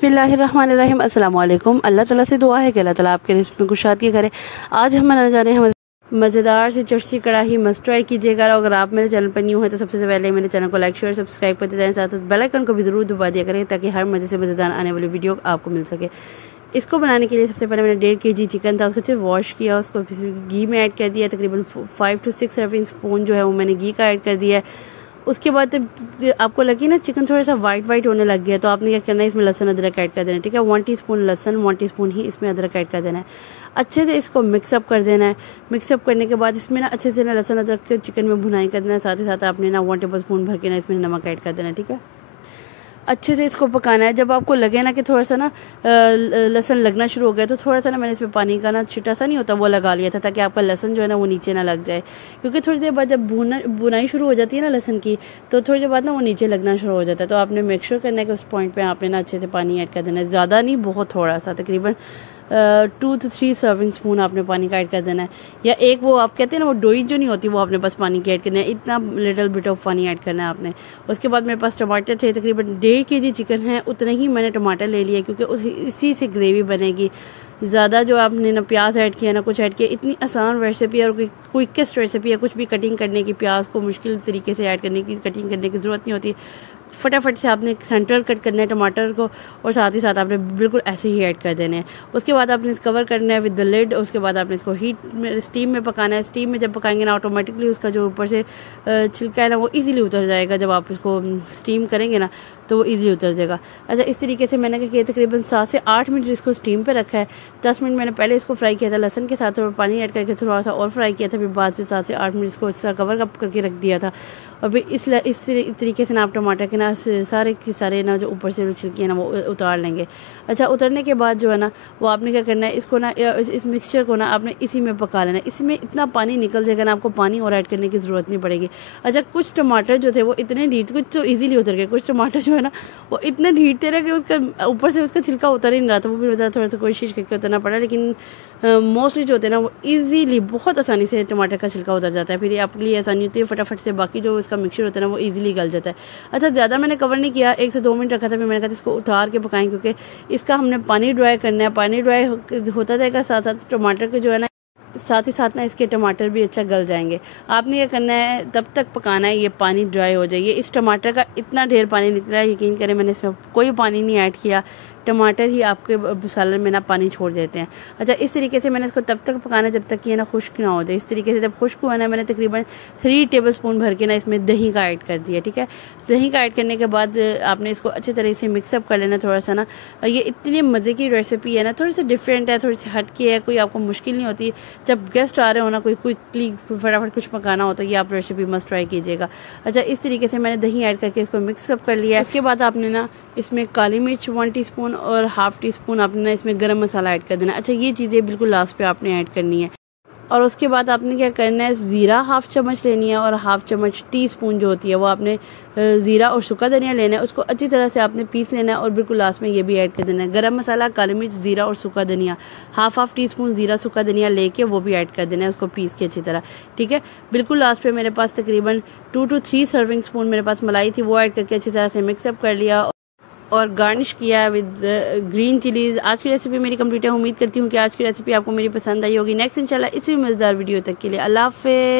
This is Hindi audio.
बिस्मिल्लाहिर्रहमानिर्रहीम। अस्सलाम वालेकुम। अल्लाह ताला से दुआ है कि अल्लाह ताला आपके रिज़्क़ में कुशादगी करे। आज हम बनाने जा रहे हैं मज़ेदार से चटसी कढ़ाई। मस्ट ट्राई कीजिएगा। अगर आप मेरे चैनल पर न्यू हैं तो सबसे पहले मेरे चैनल को लाइक शेयर सब्सक्राइब करते जाएं, साथ साथ बेल आइकन को भी ज़रूर दबा दिया करें ताकि हर मज़े से मज़ेदार आने वाली वीडियो आपको मिल सके। इसको बनाने के लिए सबसे पहले मैंने 1.5 kg चिकन था, उसको सिर्फ वॉश किया, उसको घी में ऐड कर दिया। तकरीबन 5 to 6 सर्विंग स्पून जो है वो मैंने घी का ऐड कर दिया है। उसके बाद जब आपको लगी ना चिकन थोड़ा सा वाइट होने लग गया तो आपने क्या करना है, इसमें लहसुन अदरक ऐड कर देना है। ठीक है, 1 टीस्पून लहसुन, 1 टीस्पून ही इसमें अदरक ऐड कर देना है। अच्छे से इसको मिक्सअप कर देना है। मिक्सअप करने के बाद इसमें ना अच्छे से ना लहसुन अदरक के चिकन में भुनाई कर देना है। साथ ही साथ आपने ना 1 टेबल स्पून भर के ना इसमें नमक ऐड कर देना है। ठीक है, अच्छे से इसको पकाना है। जब आपको लगे ना कि थोड़ा सा ना लहसुन लगना शुरू हो गया तो थोड़ा सा ना मैंने इसमें पानी का ना छिटा सा नहीं होता वो लगा लिया था ताकि आपका लहसुन जो है ना वो नीचे ना लग जाए, क्योंकि थोड़ी देर बाद जब बुनाई शुरू हो जाती है ना लहसुन की तो थोड़ी देर बाद ना वो नीचे लगना शुरू हो जाता है। तो आपने मेक श्योर करना है कि उस पॉइंट पर आपने ना अच्छे से पानी ऐड कर देना है। ज़्यादा नहीं, बहुत थोड़ा सा, तकरीबन 2 to 3 सर्विंग स्पून आपने पानी का ऐड कर देना है। या एक वो आप कहते हैं ना वो डोई जो नहीं होती वो आपने बस पानी की ऐड करना है, इतना लिटिल बिट ऑफ पानी ऐड करना है आपने। उसके बाद मेरे पास टमाटर थे, तकरीबन 1.5 kg चिकन है उतने ही मैंने टमाटर ले लिया क्योंकि इसी से ग्रेवी बनेगी। ज़्यादा जो आपने ना प्याज ऐड किया ना कुछ ऐड किया, इतनी आसान रेसिपी और क्विकेस्ट रेसिपी है। कुछ भी कटिंग करने की, प्याज को मुश्किल तरीके से ऐड करने की, कटिंग करने की ज़रूरत नहीं होती। फटाफट से आपने सेंट्रल कट करना है टमाटर को और साथ ही साथ आपने बिल्कुल ऐसे ही ऐड कर देने हैं। उसके बाद आपने इसको कवर करना है विद द लिड। उसके बाद आपने इसको हीट में स्टीम में पकाना है। स्टीम में जब पकाएंगे ना ऑटोमेटिकली उसका जो ऊपर से छिलका है ना वो इजीली उतर जाएगा। जब आप इसको स्टीम करेंगे ना तो वो इजीली उतर जाएगा। अच्छा, इस तरीके से मैंने क्या किया, तकरीबन 7 से 8 मिनट इसको स्टीम पे रखा है। 10 मिनट मैंने पहले इसको फ्राई किया था लहसुन के साथ और पानी ऐड करके थोड़ा सा और फ्राई किया था। फिर बाद से 7 से 8 मिनट इसको इस तरह कवर करके रख दिया था। और फिर इस तरीके से ना आप टमाटर के ना सारे के सारे ना जो ऊपर से छिलके ना वो उतार लेंगे। अच्छा, उतरने के बाद जो है ना वो आपने क्या करना है, इसको ना इस मिक्सचर को ना आपने इसी में पका लेना है। इसमें इतना पानी निकल जाएगा ना, आपको पानी और ऐड करने की ज़रूरत नहीं पड़ेगी। अच्छा, कुछ टमाटर जो थे वो इतने ढीठ, कुछ तो ईजिली उतर गए, कुछ टमाटर जो है ना वो इतने ढीठ थे ना कि उसका ऊपर से उसका छिलका उतर ही नहीं रहा था। वो भी थोड़ा सा कोशिश करके उतरना पड़ा, लेकिन मोस्टली जो होते हैं ना वो ईजीली बहुत आसानी से टमाटर का छिलका उतर जाता है। फिर ये आपके लिए आसानी होती है, फटाफट से बाकी जो इसका मिक्सचर होता है ना वो ईजिली गल जाता है। अच्छा, ज़्यादा मैंने कवर नहीं किया, 1 से 2 मिनट रखा था। फिर मैंने कहा इसको उतार के पकाएं क्योंकि इसका हमने पानी ड्राई करना है। पानी ड्राई होता जाएगा, साथ साथ टमाटर के जो है ना साथ ही साथ ना इसके टमाटर भी अच्छा गल जाएंगे। आपने ये करना है, तब तक पकाना है ये पानी ड्राई हो जाए। इस टमाटर का इतना ढेर पानी निकला है, यकीन करें मैंने इसमें कोई पानी नहीं ऐड किया, टमाटर ही आपके सालन में ना पानी छोड़ देते हैं। अच्छा, इस तरीके से मैंने इसको तब तक पकाना है जब तक कि ना खुश्क ना हो जाए। इस तरीके से जब खुश्क हुआ ना मैंने तकरीबन 3 टेबल स्पून भर के ना इसमें दही का ऐड कर दिया। ठीक है, दही का ऐड करने के बाद आपने इसको अच्छी तरह से मिक्सअप कर लेना थोड़ा सा ना। ये इतनी मज़े की रेसिपी है ना, थोड़ी सी डिफरेंट है, थोड़ी सी हटकी है, कोई आपको मुश्किल नहीं होती। जब गेस्ट आ रहे हो ना, कोई क्विकली फटाफट कुछ पकाना हो तो ये आप रेसिपी मस्ट ट्राई कीजिएगा। अच्छा, इस तरीके से मैंने दही ऐड करके इसको मिक्सअप कर लिया। उसके बाद आपने ना इसमें काली मिर्च 1 टीस्पून और 1/2 टीस्पून आपने ना इसमें गरम मसाला ऐड कर देना। अच्छा, ये चीज़ें बिल्कुल लास्ट पे आपने ऐड करनी है। और उसके बाद आपने क्या करना है, ज़ीरा 1/2 चम्मच लेनी है और 1/2 चम्मच टीस्पून जो होती है वो आपने ज़ीरा और सूखा धनिया लेना है। उसको अच्छी तरह से आपने पीस लेना है और बिल्कुल लास्ट में ये भी ऐड कर देना है। गरम मसाला, काली मिर्च, ज़ीरा और सूखा धनिया 1/2 टीस्पून ज़ीरा सूखा धनिया लेके वो भी ऐड कर देना है, उसको पीस के अच्छी तरह। ठीक है, बिल्कुल लास्ट पे मेरे पास तकरीबन 2 to 3 सर्विंग स्पून मेरे पास मलाई थी, वो ऐड करके अच्छी तरह से मिक्सअप कर लिया और गार्निश किया विद ग्रीन चिलीज़। आज की रेसिपी मेरी कंप्लीट है। उम्मीद करती हूँ कि आज की रेसिपी आपको मेरी पसंद आई होगी। नेक्स्ट इंशाल्लाह इसी मज़ेदार वीडियो तक के लिए अल्लाह हाफ़िज़।